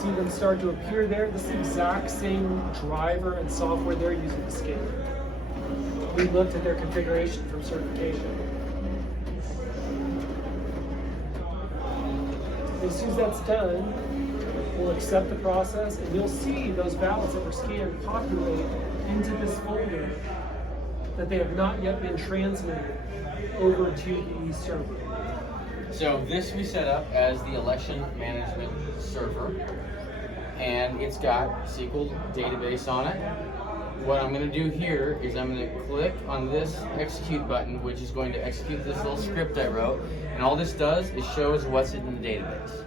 see them start to appear there. This is the exact same driver and software they're using to scan. We looked at their configuration from certification. As soon as that's done, we'll accept the process, and you'll see those ballots that were scanned populate into this folder that they have not yet been transmitted over to the server. So this we set up as the election management server, and it's got SQL database on it. What I'm going to do here is I'm going to click on this execute button, which is going to execute this little script I wrote, and all this does is shows what's in the database.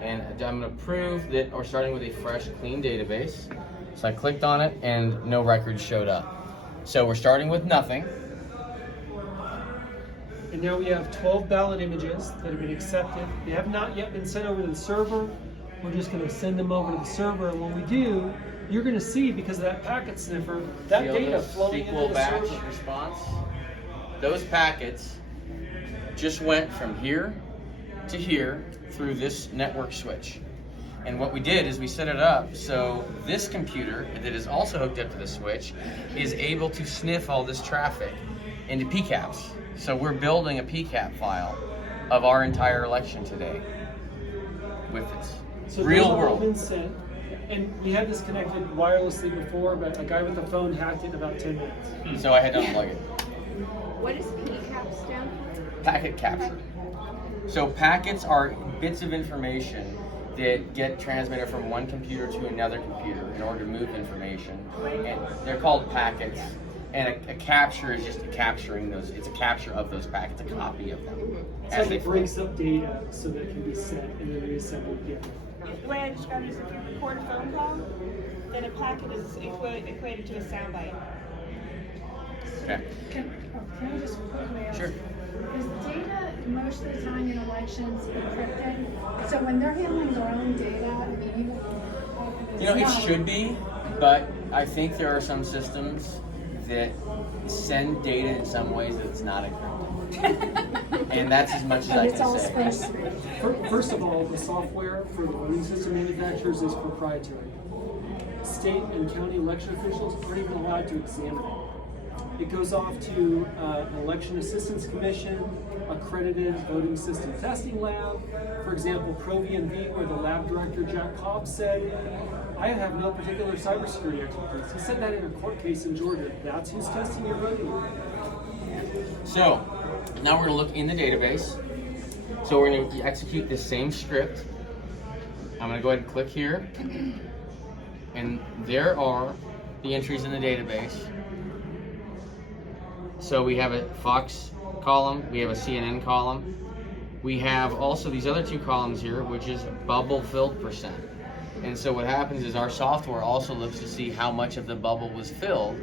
And I'm going to prove that we're starting with a fresh, clean database. So I clicked on it and no records showed up. So we're starting with nothing. And now we have 12 ballot images that have been accepted. They have not yet been sent over to the server. We're just going to send them over to the server, and when we do, you're going to see, because of that packet sniffer, that data flowing into the batch server. response. Those packets just went from here to here through this network switch. And what we did is we set it up so this computer that is also hooked up to the switch is able to sniff all this traffic into PCAPs. So we're building a PCAP file of our entire election today with this So real those have all world. been sent, and we had this connected wirelessly before, but a guy with a phone hacked it in about 10 minutes. So I had to unplug it. What does PCAP stand for? Packet capture. So packets are bits of information that get transmitted from one computer to another computer in order to move information. And they're called packets. And a capture is just capturing those. It's a capture of those packets, a copy of them. It's like it breaks up data so that it can be sent and then reassembled again. The way I describe it is if you record a phone call, then a packet is equated to a soundbite. Okay. Can I just quickly ask? Sure. Is data most of the time in elections encrypted? So when they're handling their own data, I mean, You know, it should be, but I think there are some systems that send data in some ways that it's not encrypted. And that's as much as I it's all can supposed say. to be. First of all, the software for the voting system manufacturers is proprietary. State and county election officials aren't even allowed to examine it. It goes off to an election assistance commission, accredited voting system testing lab. For example, ProVNV, where the lab director, Jack Cobb, said, I have no particular cybersecurity expertise. He said that in a court case in Georgia. That's who's testing your voting. So now we're going to look in the database. So we're going to execute this same script. I'm going to go ahead and click here. And there are the entries in the database. So we have a Fox column, we have a CNN column. We have also these other two columns here, which is bubble filled percent. And so what happens is our software also looks to see how much of the bubble was filled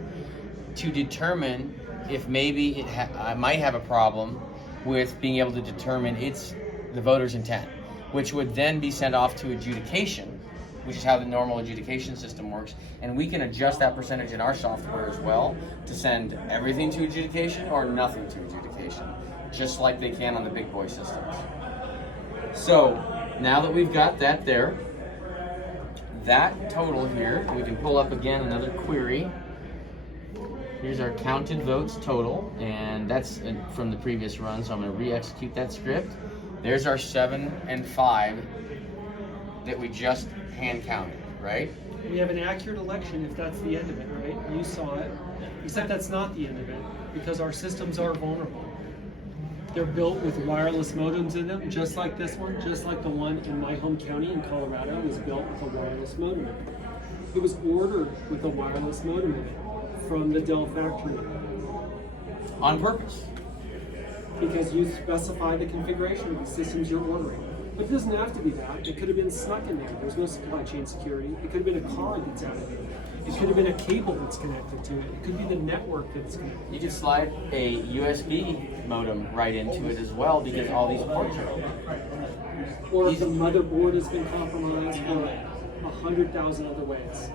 to determine if maybe I might have a problem with being able to determine the voter's intent, which would then be sent off to adjudication, which is how the normal adjudication system works. And we can adjust that percentage in our software as well to send everything to adjudication or nothing to adjudication, just like they can on the big boy systems. So now that we've got that there, that total here, we can pull up again another query. Here's our counted votes total, and that's from the previous run, so I'm going to re-execute that script. There's our 7 and 5 that we just hand counted, right? We have an accurate election if that's the end of it, right? You saw it, except that's not the end of it, because our systems are vulnerable. They're built with wireless modems in them, just like this one, just like the one in my home county in Colorado was built with a wireless modem in it. It was ordered with a wireless modem in it from the Dell factory. On purpose. Because you specify the configuration of the systems you're ordering. But it doesn't have to be that. It could have been snuck in there. There's no supply chain security. It could have been a card that's out of it. It could have been a cable that's connected to it. It could be the network that's connected. You could slide a USB modem right into it as well because all these ports are open. Or if the motherboard has been compromised, or 100,000 other ways.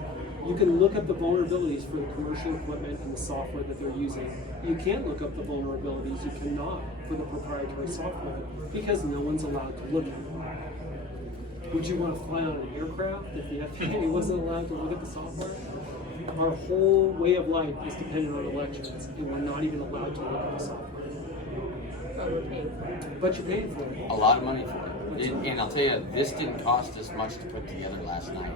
You can look up the vulnerabilities for the commercial equipment and the software that they're using. You can't look up the vulnerabilities, you cannot, for the proprietary software, because no one's allowed to look at it. Would you want to fly on an aircraft if the FAA wasn't allowed to look at the software? Our whole way of life is dependent on elections, and we're not even allowed to look at the software. But you're paying for it. A lot of money for it. And I'll tell you, this didn't cost us much to put together last night,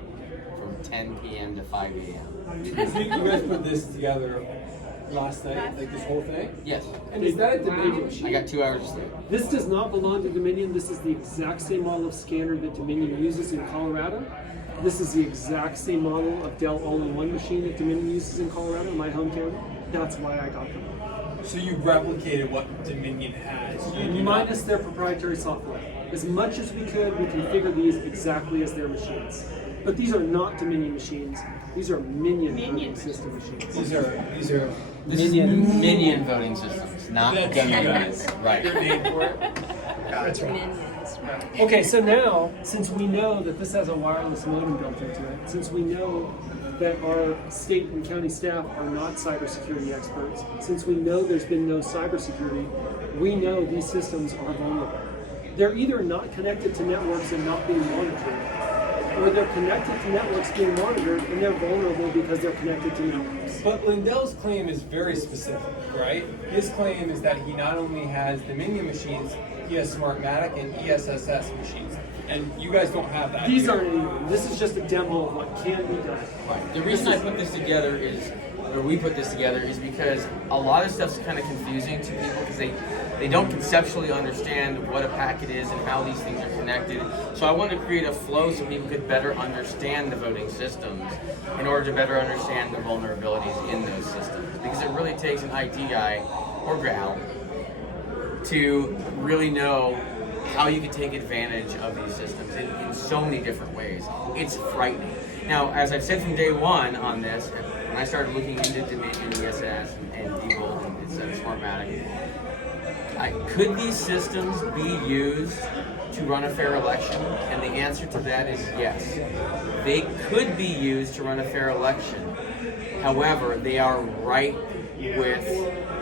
from 10 p.m. to 5 a.m. You guys put this together last night, like this whole thing? Yes. And is that a Dominion machine? I got 2 hours of sleep. This does not belong to Dominion. This is the exact same model of scanner that Dominion uses in Colorado. This is the exact same model of Dell all-in-one machine that Dominion uses in Colorado, my hometown. That's why I got them. So you replicated what Dominion has. You do not- Minus their proprietary software. As much as we could, we configured these exactly as their machines. But these are not Dominion machines. These are Minion voting system machines. These are This is Minion voting systems, not That's you Dominion. guys. Right. Your name for it? That's right. Okay, so now, since we know that this has a wireless modem built into it, since we know that our state and county staff are not cybersecurity experts, since we know there's been no cybersecurity, we know these systems are vulnerable. They're either not connected to networks and not being monitored, or they're connected to networks being monitored and they're vulnerable because they're connected to networks. But Lindell's claim is very specific, right? His claim is that he not only has Dominion machines, he has Smartmatic and ESSS machines. And you guys don't have that. These do you? aren't any, this is just a demo of what can be done. Right. The reason I put this together is, or we put this together, is because a lot of stuff's kind of confusing to people because they don't conceptually understand what a packet is and how these things are connected. So I wanted to create a flow so people could better understand the voting systems in order to better understand the vulnerabilities in those systems. Because it really takes an IT guy or gal to really know how you can take advantage of these systems in so many different ways. It's frightening. Now, as I've said from day one on this, when I started looking into Dominion, ESS, and Eagle, and Smartmatic, could these systems be used to run a fair election? And the answer to that is yes. They could be used to run a fair election. However, they are ripe with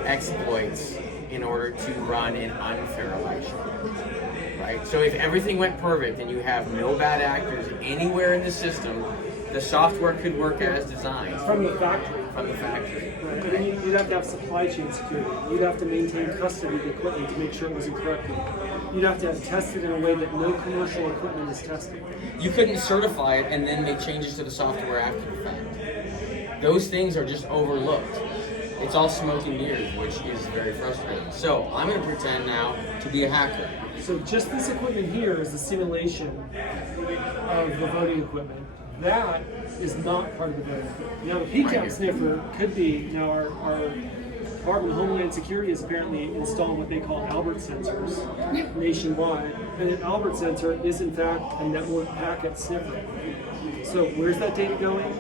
exploits in order to run an unfair election. Right? So if everything went perfect and you have no bad actors anywhere in the system, the software could work as designed. From the factory. From the factory. Right. But then you'd have to have supply chain security. You'd have to maintain custody of the equipment to make sure it was encrypted. You'd have to have tested in a way that no commercial equipment is tested. You couldn't certify it and then make changes to the software after the fact. Those things are just overlooked. It's all smoke and mirrors, which is very frustrating. So I'm going to pretend now to be a hacker. So just this equipment here is a simulation of the voting equipment. That is not part of the voting equipment. Now the PCAP sniffer could be, now our Department of Homeland Security has apparently installed what they call Albert sensors nationwide. And an Albert sensor is in fact a network packet sniffer. So where's that data going?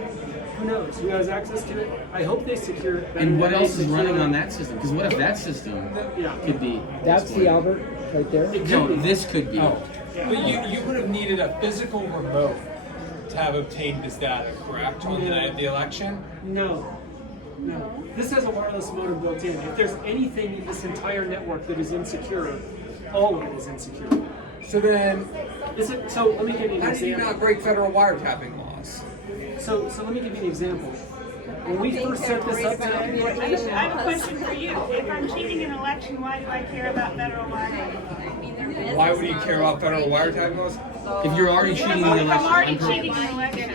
Who knows? Who has access to it? I hope they secure it. And what else is running on that system? Because what if that system Yeah. could be That's the exploited? Albert right there. It could No, be. this could be. Oh. But you would have needed a physical remote to have obtained this data, correct? On the night of the election? No. This has a wireless modem built in. If there's anything in this entire network that is insecure, all of it is insecure. So then, So let me give you an how do you example. not break federal wiretapping laws? So let me give you an example. When we first set this up, I have a question for you. If I'm cheating an election, why do I care about federal wiretapping? Why would you care about federal wiretapping laws? If you're already cheating the If I'm election, already I'm cheating an election,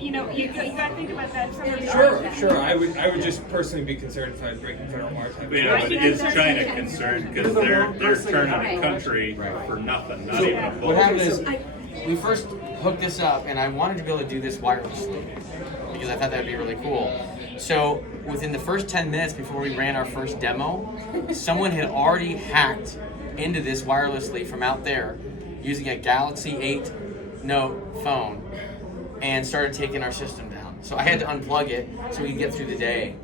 you got to think about that. If somebody's Sure. I would just personally be concerned if I was breaking federal wiretapping. Yeah, but is China concerned because they're turning the country for nothing, not even a What bullet. happened is, we first hooked this up, and I wanted to be able to do this wirelessly because I thought that would be really cool. So within the first 10 minutes before we ran our first demo, someone had already hacked into this wirelessly from out there using a Galaxy 8 Note phone and started taking our system down. So I had to unplug it so we could get through the day,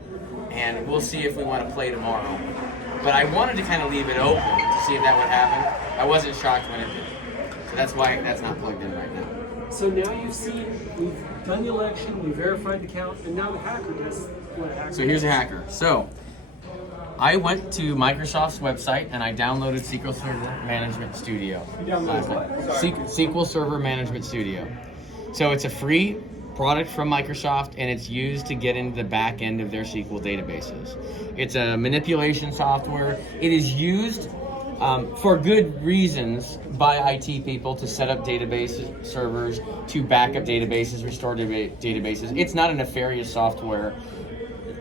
and we'll see if we want to play tomorrow. But I wanted to kind of leave it open to see if that would happen. I wasn't shocked when it did. So that's why that's not plugged in right now. so now you've seen, we've done the election, we verified the count, and now the hacker does what a hacker So here's a does. hacker. So I went to Microsoft's website and I downloaded SQL Server Management Studio. You downloaded what? Sorry. SQL Server Management Studio. So it's a free product from Microsoft, and it's used to get into the back end of their SQL databases. It's a manipulation software. It is used for good reasons by IT people to set up database servers, to back up databases, restore databases. It's not a nefarious software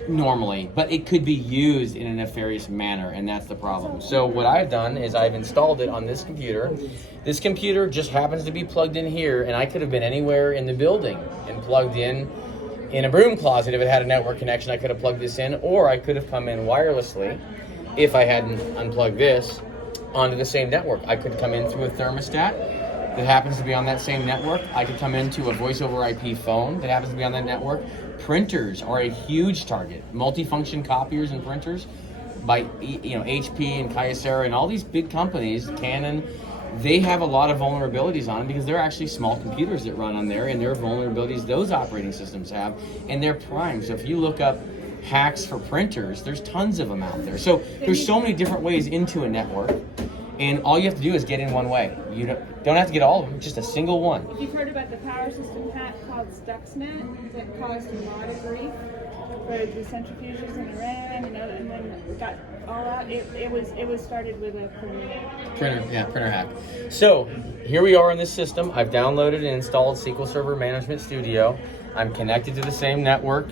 normally, but it could be used in a nefarious manner, and that's the problem. So what I've done is I've installed it on this computer. This computer just happens to be plugged in here, and I could have been anywhere in the building and plugged in a broom closet. If it had a network connection, I could have plugged this in, or I could have come in wirelessly if I hadn't unplugged this onto the same network. I could come in through a thermostat that happens to be on that same network. I could come into a voice over IP phone that happens to be on that network. Printers are a huge target. Multifunction copiers and printers by HP and Kyocera and all these big companies, Canon, they have a lot of vulnerabilities on them because they're actually small computers that run on there, and there are vulnerabilities those operating systems have, and they're primed. So if you look up hacks for printers, there's tons of them out there. So there's so many different ways into a network, and all you have to do is get in one way. You don't have to get all of them, just a single one. If you've heard about the power system hack called Stuxnet that caused a lot of grief for the centrifuges in Iran and then it got all out, it was started with a printer hack. So here we are in this system. I've downloaded and installed SQL Server Management Studio. I'm connected to the same network.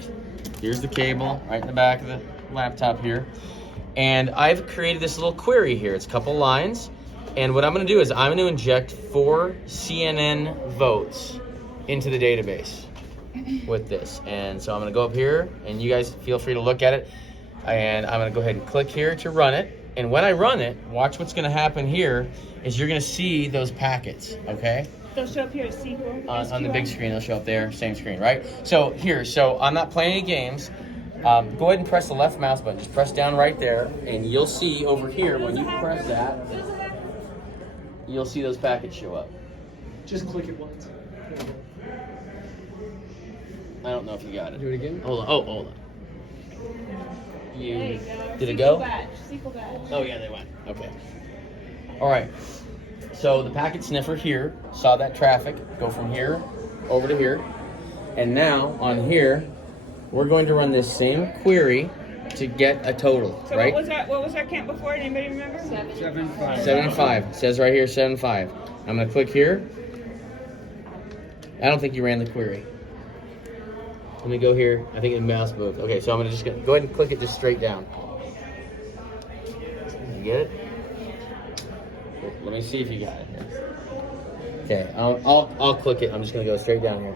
Here's the cable right in the back of the laptop here. And I've created this little query here. It's a couple lines. And what I'm going to do is I'm going to inject 4 CNN votes into the database with this. And so I'm going to go up here, and you guys feel free to look at it. And I'm going to go ahead and click here to run it. And when I run it, watch what's going to happen here is you're going to see those packets, okay? They'll show up here as SQL. On the big screen, they'll show up there, same screen, right? So here, so I'm not playing any games. Go ahead and press the left mouse button. Just press down right there, and you'll see over here, when you press that, you'll see those packets show up. Just click it once. I don't know if you got it. Do it again. Hold on. Oh, hold on. There you go. Did it go? SQL batch. Oh yeah, they went. Okay. All right. So the packet sniffer here saw that traffic go from here over to here, and now on here, we're going to run this same query to get a total, So right? what was our count before? Anybody remember? 7-5. 7 and 5. It says right here 7 and 5. I'm going to click here. I don't think you ran the query. Let me go here. I think the mouse moved. Okay, so I'm going to just go ahead and click it just straight down. You get it? Let me see if you got it here. Okay, I'll click it. I'm just going to go straight down here.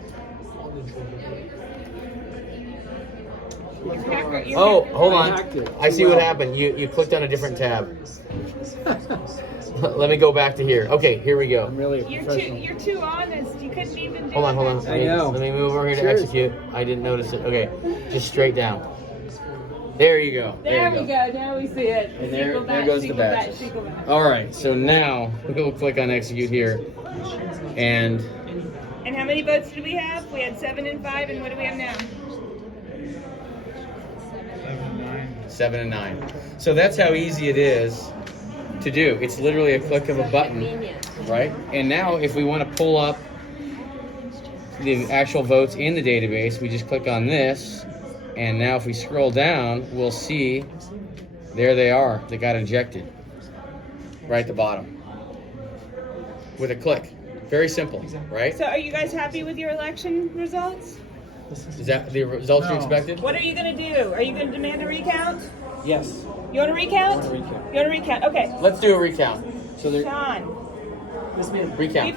Oh, hold on. I see what happened. You clicked on a different tab. Let me go back to here. Okay, here we go. I'm really You're too honest. You couldn't even do Hold on, hold on. I know. Let me move over here to Cheers. execute. I didn't notice it. Okay, just straight down. There you go. There we go. Now we see it. And there SQL batch, goes the SQL batch. SQL batch. All right, so now we'll click on execute here. And And how many votes did we have? We had 7 and 5, and what do we have now? 7 and 9. So that's how easy it is to do. It's literally a click of a button, right? And now if we want to pull up the actual votes in the database, we just click on this, and now if we scroll down, we'll see there they are. They got injected right at the bottom with a click. Very simple, right? So are you guys happy with your election results? Is that the results you expected? What are you going to do? Are you going to demand a recount? Yes. You want a recount? I want a recount. You want a recount? Okay. Let's do a recount. So there. Sean, Yes, ma'am. Recount.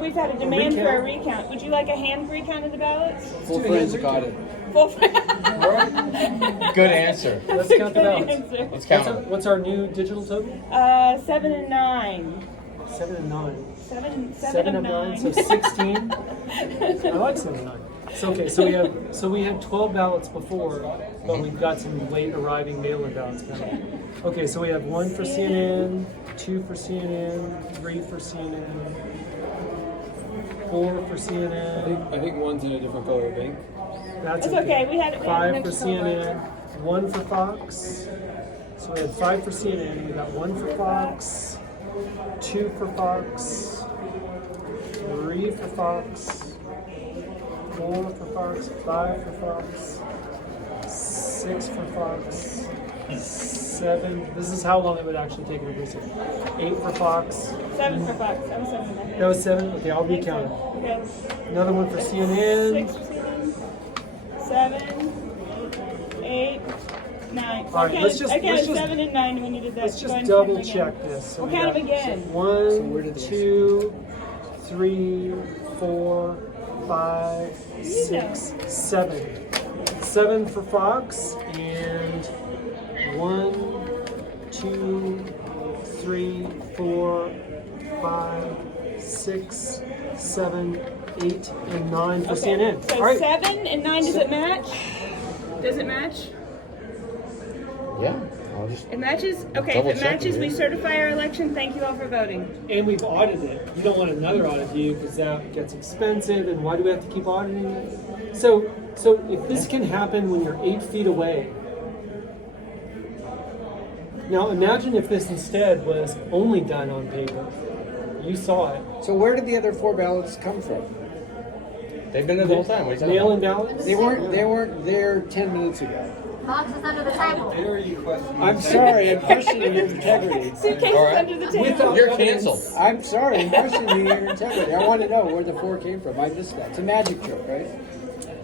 we've had a demand for a recount. Would you like a hand recount of the ballots? Full friends got it. Full Good answer. Let's count the ballots. answer. Let's count them. What's our new digital total? 7 and 9. 7 and 9. 7 of 9, so 16. I like 7 and 9. So okay, so we had 12 ballots before, but we've got some late arriving mail-in ballots coming. Okay, so we have 1 for CNN, 2 for CNN, 3 for CNN, 4 for CNN. I think one's in a different color of ink. That's It's okay. We had 5 for an extra color. CNN, 1 for Fox, So we had 5 for CNN. We got 1 for Fox, 2 for Fox, 3 for Fox, 4 for Fox, 5 for Fox, 6 for Fox, 7. This is how long it would actually take to research. 8 for Fox. 7 for Fox. I was 7 in there. That was 7. Okay, I'll recount it. Okay. Another one for CNN. 6 for CNN. 7, 8, 9. All right, I let's just- counted let's just- 7 and 9 when you did that. Let's Go just ahead and double count them check again. this. So We'll we count got them again. 1, 2, 3, 4, 5, 6, 7. 7 for Fox and 1, 2, 3, 4, 5, 6, 7, 8, and 9 for CNN. So All right. 7 and 9, does it match? Does it match? Yeah, I'll just. It matches? Okay, Double if it check matches, it, we yeah. certify our election. Thank you all for voting. And we've audited it. You don't want another audit view because that gets expensive, and why do we have to keep auditing it? So if this can happen when you're 8 feet away, now imagine if this instead was only done on paper. You saw it. So where did the other 4 ballots come from? They've been there the whole time. What are you talking Mail-in about? ballots? They weren't there 10 minutes ago. Boxes under the table. Dare you question? I'm sorry, I'm questioning your integrity. Suitcases All right. under the table. Without You're evidence. canceled. I'm sorry, I'm questioning your integrity. I want to know where the 4 came from. I missed that. It's a magic trick, right?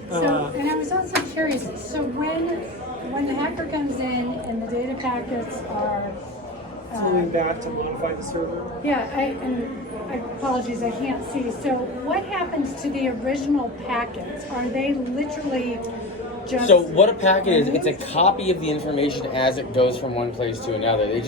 So, and I was also curious, so when the hacker comes in and the data packets are, Moving back to modify the server. apologies, I can't see. So what happens to the original packets? Are they literally just? So what a packet is, it's a copy of the information as it goes from one place to another. They